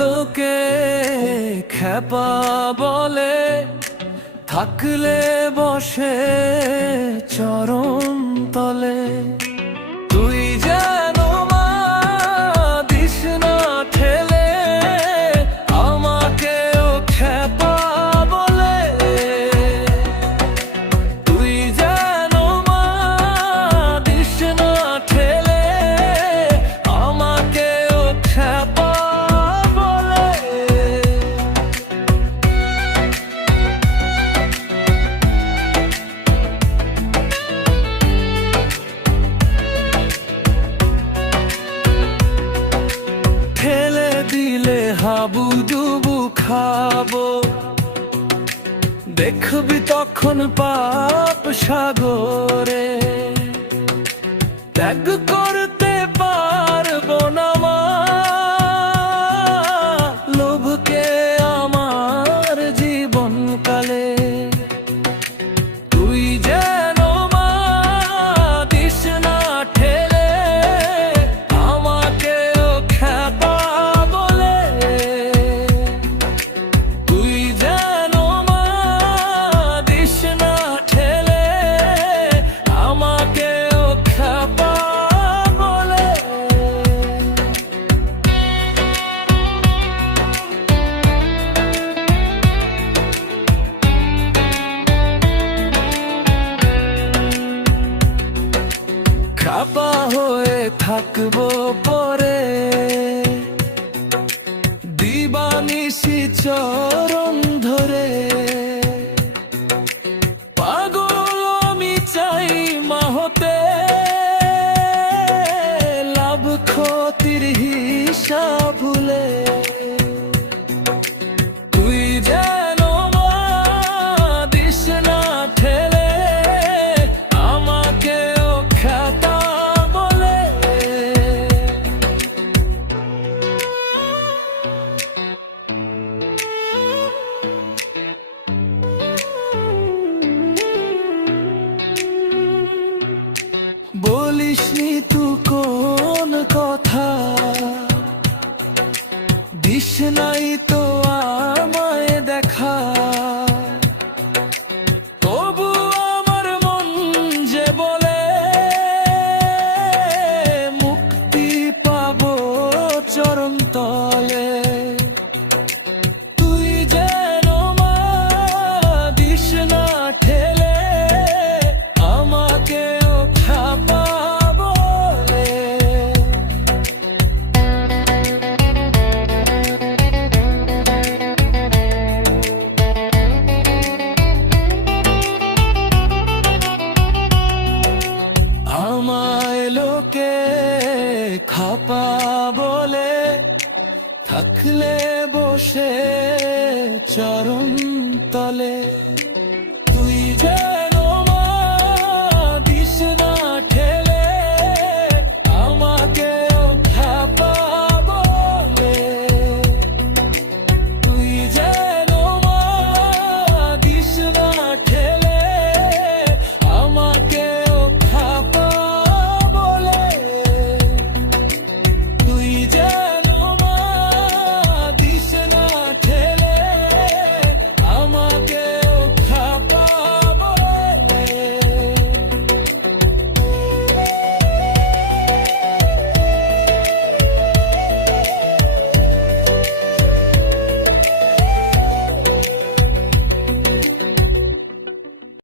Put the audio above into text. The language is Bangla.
লোকে খ্যাপা বলে, থাকলে বসে চরণ তলে। তুই যেন মা দিস না ঠেলে, আমাকেও খ্যাপা বলে। তুই যেন মা দিস না ঠেলে, আমাকেও খ্যাপা বলে। ঠেলে দিলে হাবুডুবু খাবো, দেখবি তখন পাপ সাগরে। ত্যাগ করতে পারবো না মা লোভকে আমার জীবনকালে। তুই যেন মা দিস না ঠেলে, আমাকেও খ্যাপা বলে। তুই যেন মা দিস না ঠেলে, আমাকেও খ্যাপা বলে। খ্যাপা হয়ে থাকবো পরে, দিবানিশি চরণ ধরে। পাগল আমি চাই মা হতে, লাভ ক্ষতির হিসাব ভুলে। তুই যেন মা দিস না ঠেলে, আমাকেও খ্যাপা বলে। বলিসনি তু কোন কথা, দিস নাই তো আমায় দেখা। তবু আমার মন যে বলে, মুক্তি পাবো চরণ তলে। তুই যেন মা দিস না ঠেলে, আমাকেও খ্যাপা বলে। আমায় লোকে খাপা বলে, থাকলে বসে চরণ তলে।